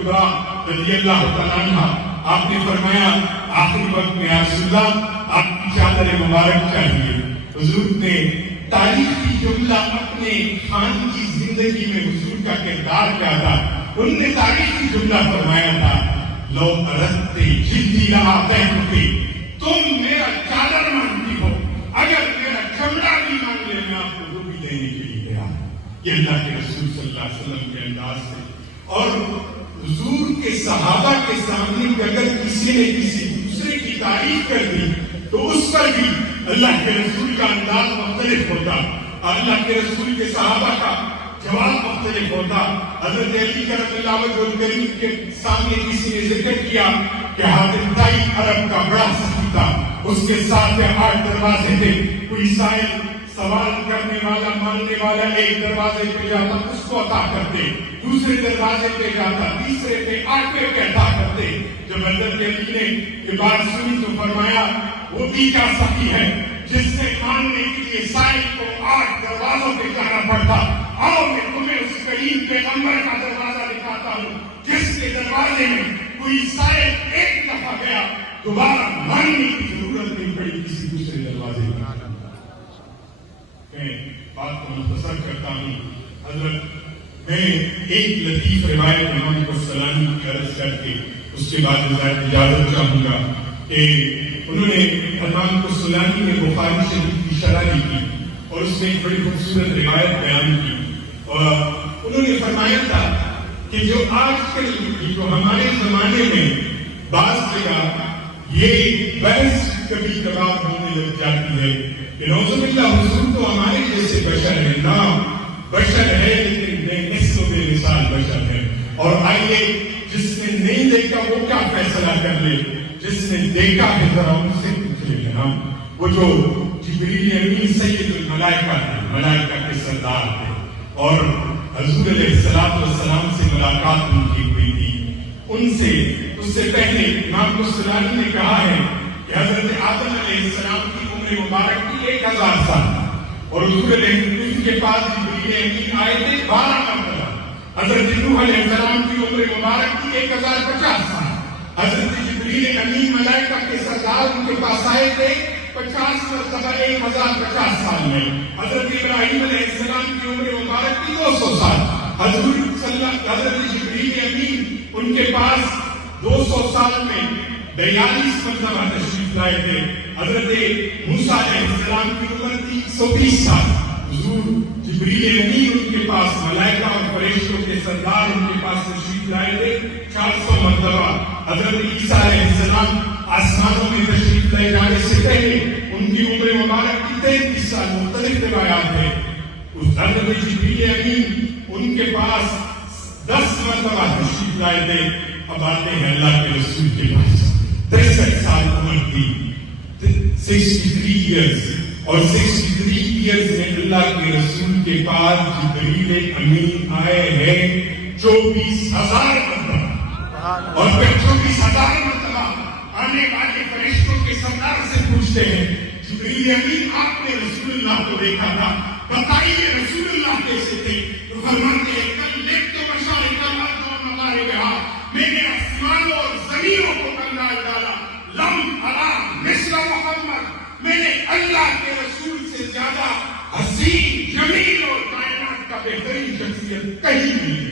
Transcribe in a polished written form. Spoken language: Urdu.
کبریٰ رضی اللہ تعالیٰ عنہ آپ نے فرمایا آخری وقت میں یا رسول اللہ آپ کی چادر مبارک چاہیے. حضور نے تاریخی جملہ اپنے خان کی زندگی میں حضور کا کردار کیا تھا ان نے تاریخی جملہ فرمایا تھا لو اردت جلدی لآتیتک تم میرا چادر مانتی ہو اگر میرا چمڑا بھی مانگ لے میں آپ کو وہ بھی دینے کے لیے گیا. یہ اللہ کے رسول صلی اللہ علیہ وسلم کے انداز سے. اور حضور کے صحابہ کے سامنے اگر کسی نے کسی دوسرے کی تعریف کر دی تو اس پر بھی اللہ کے رسول کا انداز مختلف ہوتا اور اللہ کے رسول کے صحابہ کا جواب مختلف ہوتا. حضرت علی کرم اللہ وجہ الکریم کے سامنے کسی نے ذکر کیا کہ حاتم طائی عرب کا بڑا سخی تھا, اس کے ساتھ 8 دروازے تھے, کوئی سائل سوال کرنے والا ماننے والا ایک دروازے پہ جاتا اس کو عطا کرتے, دوسرے دروازے پہ جاتا تیسرے پہ 8ویں پہ عطا کرتے. جب حضرت علی نے یہ بات سنی تو فرمایا وہ بھی کیا سخی ہے جس سے ماننے کے لیے سائل کو 8 دروازوں پہ جانا پڑتا. آؤ میں تمہیں اس کریم پیغمبر کا دروازہ دکھاتا ہوں جس کے دروازے میں کوئی سائل ایک دفعہ گیا دوبارہ ماننے کی ضرورت نہیں پڑی کسی دوسرے دروازے پر. میں بات کو مختصر کرتا ہوں. حضرت میں ایک لطیف روایت امام کو سلام کی عرض کر کے اس کے بعد اجازت چاہوں گا کہ انہوں نے امام کو سلانی میں بخاری شریف کی شرح لکھی اور اس میں ایک بڑی خوبصورت روایت بیان کی اور انہوں نے فرمایا تھا کہ جو آج کل جو ہمارے زمانے میں بعض جگہ یہ بحث کبھی کبھار ہونے لگ جاتی ہے کہ نعوذ باللہ حضور تو ہمارے جیسے بشر ہے, نام بشر ہے لیکن بے نصف و بے مثال بشر ہے. اور آئیے جس نے نہیں دیکھا وہ کیا فیصلہ کر لے, جس نے دیکھا ہے ذرا ان سے پوچھ لے جناب. وہ جو جبریل امین سید الملائکہ تھے, ملائکہ کے سردار تھے اور حضور علیہ السلام سے ملاقات ان کی ہوئی تھی. ان سے اس سے پہلے امام کو سلانی نے کہا ہے کہ حضرت آدم علیہ السلام کی عمر مبارک کی 1000 سال اور حضور علیہ السلام کے پاس جبریل امین آئے تھے 12 مرتبہ. حضرت نوح علیہ السلام کی عمر مبارک کی 1050 سال. حضرت جبریل امین ملائکہ کے سردار ان کے پاس آئے تھے 50 مرتبہ 1050 سال میں. حضرت ابراہیم علیہ السلام کی عمر مبارک کی 200 سال. حضرت جبریل امین ان کے پاس 200 سال میں 42 مرتبہ تشریف لائے تھے. حضرت موسیٰ علیہ السلام کی عمر تھی 120 سال. حضور جبریل امین ان کے پاس ملائکہ اور فرشتوں کے سردار ان کے پاس تشریف لائے تھے 400 مرتبہ. حضرت عیسیٰ علیہ السلام آسمانوں میں تشریف لے جانے سے پہلے ان کی عمر مبارک کی 33 سال. مختلف روایات ہیں. اس حضرت جبریل امین ان کے پاس 10 مرتبہ تشریف لائے تھے. اب آتے ہیں اللہ کے رسول کے پاس 63 سال عمر تھی, 63 ایئرز اور 63 ایئرز میں اللہ کے رسول کے پاس جبریل امین آئے ہیں 24,000 مرتبہ اور پھر 24,000 مرتبہ آنے والے فرشتوں کے سردار سے پوچھتے ہیں جبریل امین آپ نے رسول اللہ کو دیکھا تھا, بتائیے رسول اللہ کیسے تھے؟ تو فرماتے ہیں کل لیک تو مشارق الارض و مغاربہا, میں نے آسمانوں اور زمینوں کو کنگال ڈالا. لم ارا مثل محمد, میں نے اللہ کے رسول سے زیادہ حسین جمیل اور کائنات کا بہترین شخصیت کہیں نہیں